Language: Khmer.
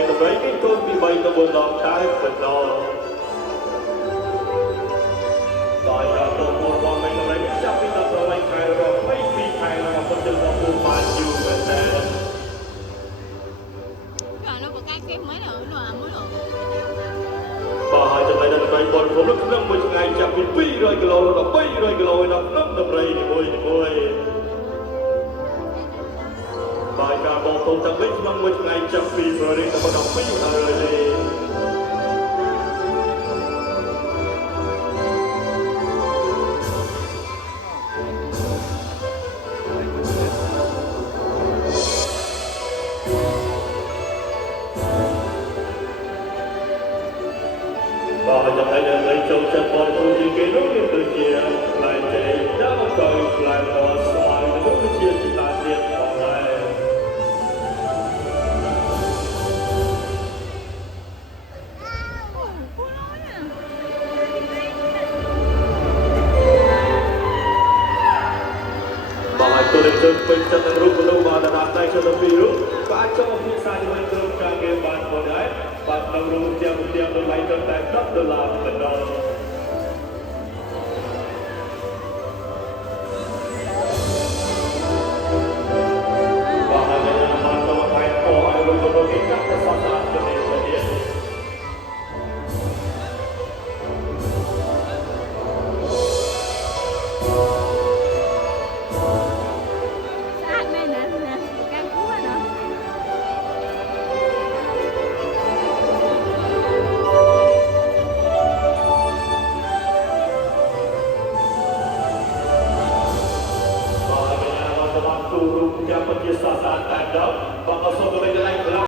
មានតម្រៃគេកូនពី3ទៅ4ដងតែប៉ុណ្ណោះដោយដល់ទៅមកមិនតម្រៃចាប់ពីដល់ប្រឡាយខែរក2ខែរបស់คนจะមកពួកបានយូរមែនតើnó có cái kem mới nữa nó mới được បាទហើយចំណែកដល់តម្រៃបនខ្ញុំនៅក្នុងមួយថ្ងៃចាប់ពី200គីឡូដល់300គីឡូឯនោះក្នុងតម្រៃនីមួយបាយការបោកទុំទាំងវិញក្នុងមួយថ្ងៃចាប់ពីប្រហែលទៅដល់2ហើយទេបាទចំណែកដល់ចូលចិត្តបនគូជាគេនោះវាគឺជាផ្លែចេកដល់ទៅផ្លែបនស្វាយនោះគឺជាជាតាទៀតផងដែរตัวเล็กๆเป็นจัตรุปนุบาลรัตน์ได้ชนปีรุก็อาจจะมีสายมันตรงกลางเกมบอลคนได้บอลเรารู้เตรียมโดยไล่ตั้งแต่$10เป็นดอลบอลในบอลตัวไทยโอ้ยรู้ตัวเองจับประสาทจะเป็นแบบนี้ទូរូបយ៉ាងជាសាស្ត្រតែដល់ប